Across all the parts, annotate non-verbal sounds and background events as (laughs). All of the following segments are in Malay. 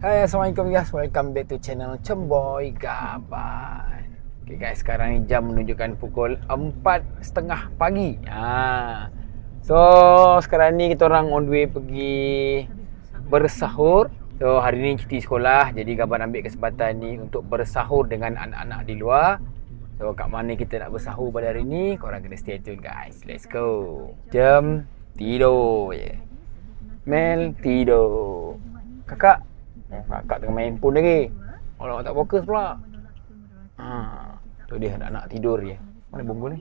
Hai Assalamualaikum guys. Welcome back to channel Cemboy Gaban. Okay guys sekarang ni jam menunjukkan pukul 4.30 pagi. Ha. So sekarang ni kita orang on the way pergi bersahur. So hari ni cuti sekolah Jadi Gaban ambil kesempatan ni untuk bersahur dengan anak-anak di luar. So kat mana kita nak bersahur pada hari ni Korang kena stay tune guys. Let's go. Jam tidur je. Mel tidur. Kakak Oh, kakak tengah main handphone lagi. Kalau tak fokus pula. Ha, tu dia nak nak tidur je. Mana bonggol ni?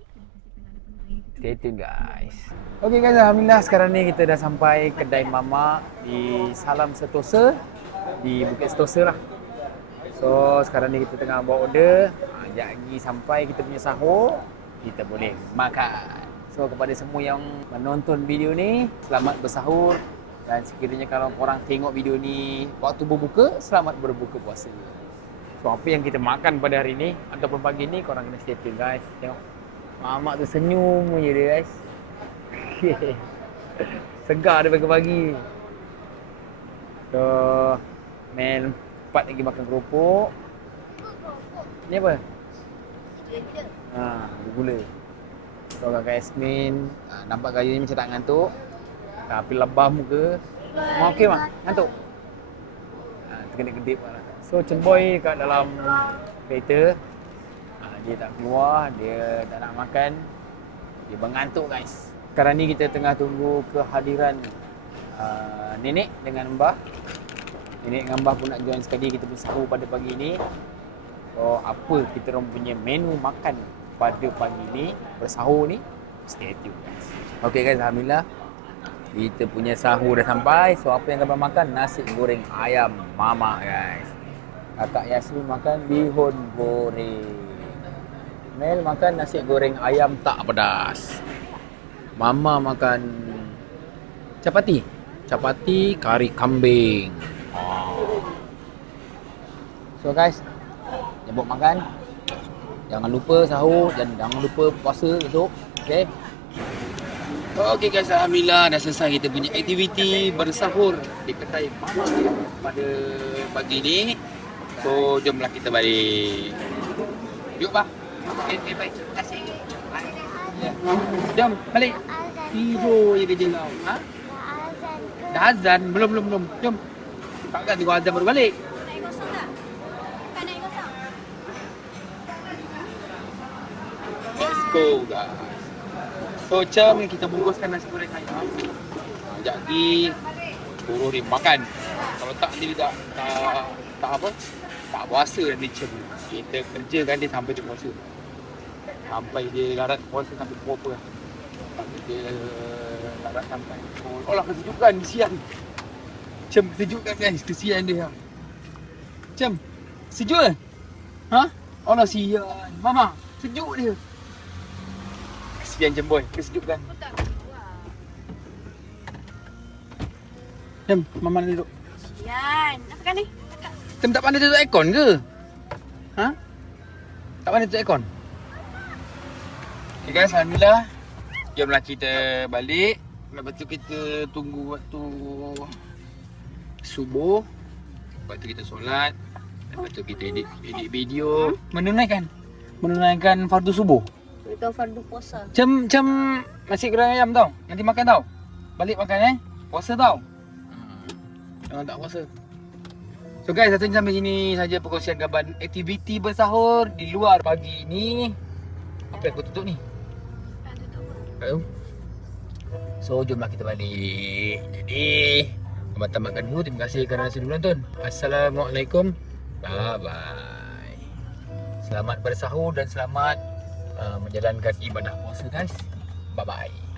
Stay tune guys. Okay guys, alhamdulillah sekarang ni kita dah sampai kedai mama di Salam Setosa di Bukit Setosa lah. So sekarang ni kita tengah bawa order. Ha, Sekejap lagi sampai kita punya sahur, kita boleh makan. So kepada semua yang menonton video ni, selamat bersahur dan sekiranya kalau korang tengok video ni waktu berbuka, selamat berbuka puasa. So apa yang kita makan pada hari ni ataupun pagi ni korang kena stay tune guys. Tengok. Mamak tu senyum je dia guys. (laughs) Segar dia pagi-pagi. So man, empat lagi makan keropok. Ni apa? Ha, gula. So kakak Yasmin, ha, nampak gaya ni macam tak ngantuk. Tapi lebah muka. Mau okey mak? Ngantuk? Ha, terkedip-kedip lah. So Cemboy kat dalam kereta. Ha, dia tak keluar, dia tak nak makan. Dia mengantuk guys. Sekarang ni kita tengah tunggu kehadiran uh, nenek dengan mbah. Nenek dengan mbah pun nak join sekali kita bersahur pada pagi ni. So apa kita orang punya menu makan pada pagi ni bersahur ni stay tune guys. Okay guys, alhamdulillah kita punya sahur dah sampai. So apa yang kita makan? Nasi goreng ayam mama guys. Kakak Yasmin makan bihun goreng. Mel makan nasi goreng ayam tak pedas. Mama makan capati. Capati kari kambing. Oh. So guys, jemput makan. Jangan lupa sahur dan jangan lupa puasa esok. Okay. Okey guys, Alhamdulillah dah selesai kita punya aktiviti bersahur di kedai Mama pada pagi ni. So, jomlah kita balik. Yuk, Bah. Okay, okay, baik. Terima kasih. Ya. Jom, balik. Tidur je kerja kau. Ha? Dah azan? Belum, belum, belum. Jom. Takkan tunggu azan baru balik. Let's go, guys. So, macam kita bungkuskan nasi goreng ayam. Sekejap lagi suruh dia makan. Kalau tak dia tak tak, tak apa? Tak puasa dan dia cem. Kita kerjakan dia sampai dia puasa. Sampai dia larat puasa sampai pukul apa. Sampai dia larat sampai pukul. Oh lah kesejukan kesian. Cem kesejukan guys. Kesian dia. Cem sejuk ke? Ha? Oh lah sian. Mama sejuk dia. Kesian Cem boy. Kesejukan. Tak keluar. Cem, mama nak duduk. Yan. Apa kan ni? Cem tak pandai tutup aircon ke? Ha? Tak pandai tutup aircon? Okay guys, Alhamdulillah Jomlah kita balik Lepas tu kita tunggu waktu Subuh Lepas tu kita solat Lepas tu kita edit, edit video Menunaikan Menunaikan fardu subuh Itu fardu puasa. Macam macam nasi goreng ayam tau. Nanti makan tau. Balik makan eh. Puasa tau. Jangan tak puasa. So guys, rasanya sampai sini saja perkongsian gaban aktiviti bersahur di luar pagi ni. Apa yang aku tutup ni? Tak tutup. So, jomlah kita balik. Jadi, selamat tamatkan dulu. Terima kasih kerana sudah menonton. Assalamualaikum. Bye-bye. Selamat bersahur dan selamat uh, menjalankan ibadah puasa guys. Bye-bye.